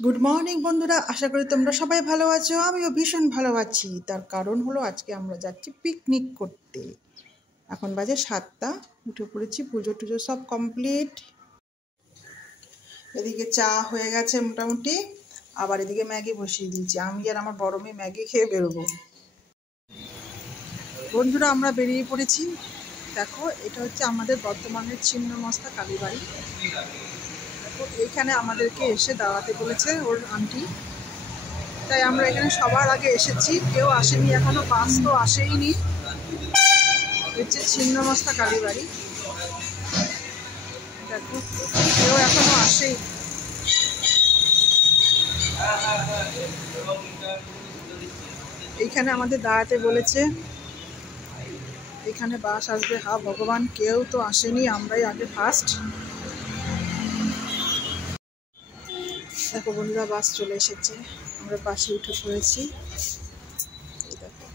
Good morning বন্ধুরা, আশা করি তোমরা সবাই ভালো আছো। আমিও ভীষণ ভালো আছি। তার কারণ হলো আজকে আমরা যাচ্ছি পিকনিক করতে। এখন বাজে 7টা, উঠে পড়েছি, পুজো টুজো সব কমপ্লিট। এদিকে চা হয়ে গেছে মোটামুটি, আবার এদিকে ম্যাগি বসিয়ে দিয়েছি। আমি আর আমার বড় মেয়ে ম্যাগি খেয়ে বেরোবো। বন্ধুরা আমরা বেরিয়ে পড়েছি। দেখো, এটা হচ্ছে আমাদের বর্ধমানের ছিন্নমস্তা কালীবাড়ি। দেখো, এইখানে আমাদেরকে এসে দাঁড়াতে বলেছে ওর আন্টি, তাই আমরা এখানে সবার আগে এসেছি। কেউ আসেনি এখনো, বাস তো আসেইনি। হচ্ছে ছিন্নমস্তা কালীবাড়ি। দেখো, কেউ এখনো আসেই। এইখানে আমাদের দাঁড়াতে বলেছে, এখানে বাস আসবে। হা ভগবান, কেউ তো আসেনি, আমরাই আগে ফার্স্ট। দেখো বন্ধুরা, বাস চলে এসেছে, আমরা বাসে উঠে পড়েছি। দেখো,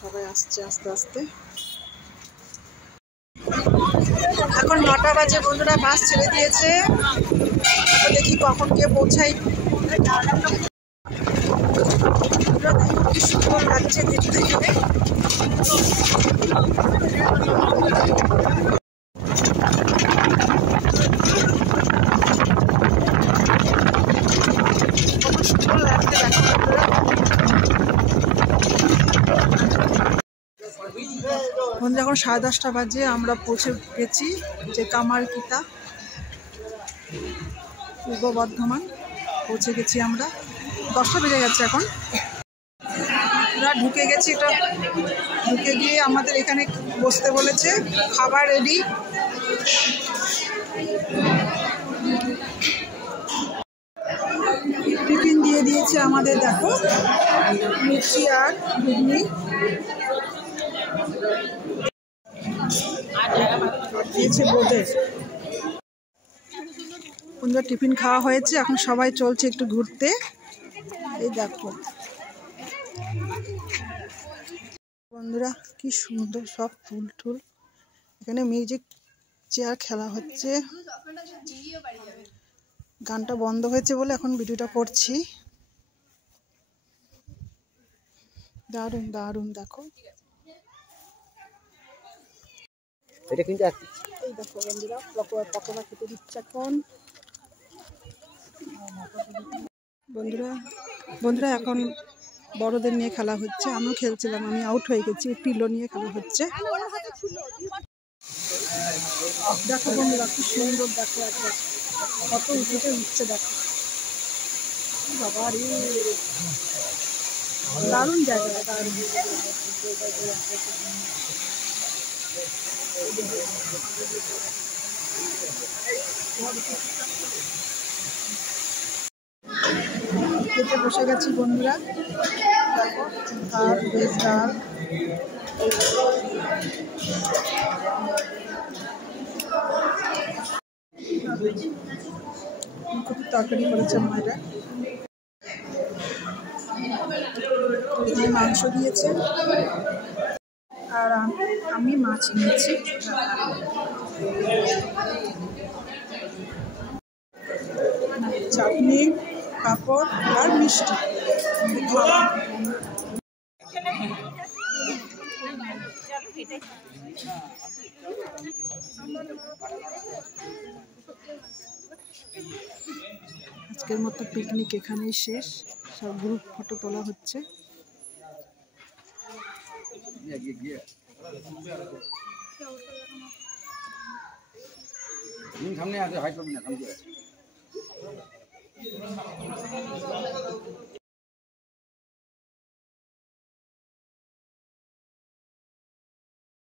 সবাই আসছে আস্তে আস্তে। এখন 9টা বাজে বন্ধুরা, বাস ছেড়ে দিয়েছে। দেখি কখন গিয়ে পৌঁছাই। কি সুন্দর লাগছে দেখতে। বন্ধুরা, এখন 10:30 বাজে, আমরা পৌঁছে গেছি যে কামারকিতা, পূর্ব বর্ধমান পৌঁছে গেছি আমরা। 10টা বেজে গেছে এখন। আমরা ঢুকে গেছি। এটা ঢুকে গিয়ে আমাদের এখানে বসতে বলেছে, খাবার রেডি। টিফিন দিয়ে দিয়েছে আমাদের। দেখো, মিষ্টি আর ঘুগনি দিয়েছে বোঁদে। বন্ধুরা, টিফিন খাওয়া হয়েছে, এখন সবাই চলছে একটু ঘুরতে। এই দেখো বন্ধুরা, কি সুন্দর সব ফুল টুল। এখানে মিউজিক চেয়ার খেলা হচ্ছে। গানটা বন্ধ হয়েছে বলে এখন ভিডিওটা করছি। দারুণ দারুণ। দেখো, এটা কিন্তু এই দেখো বন্ধুরা, পকোড়া খেতে দিচ্ছে এখন। বন্ধুরা এখন বড়দের নিয়ে খেলা হচ্ছে। আমিও খেলছিলাম, আমি আউট হয়ে গেছি। পিলো নিয়ে খেলা হচ্ছে। দেখো বন্ধুরা, কি সুন্দর। দেখো একবার কত উঠে উঠছে। দেখো বাবা রে, দারুণ জায়গা, দারুণ। খেতে বসে গেছি বন্ধুরা। দেখো, ভাত, ভেজ ডাল, ফুলকপির তরকারি করেছে মায়েরা। এখানে মাংস দিয়েছে, আর আমি মাছ নিয়েছি। চাটনি, পাঁপড় আর মিষ্টি। আজকের মতো পিকনিক এখানেই শেষ। সব গ্রুপ ফটো তোলা হচ্ছে। সামনে আছে, হয়তো না সামনে আছে।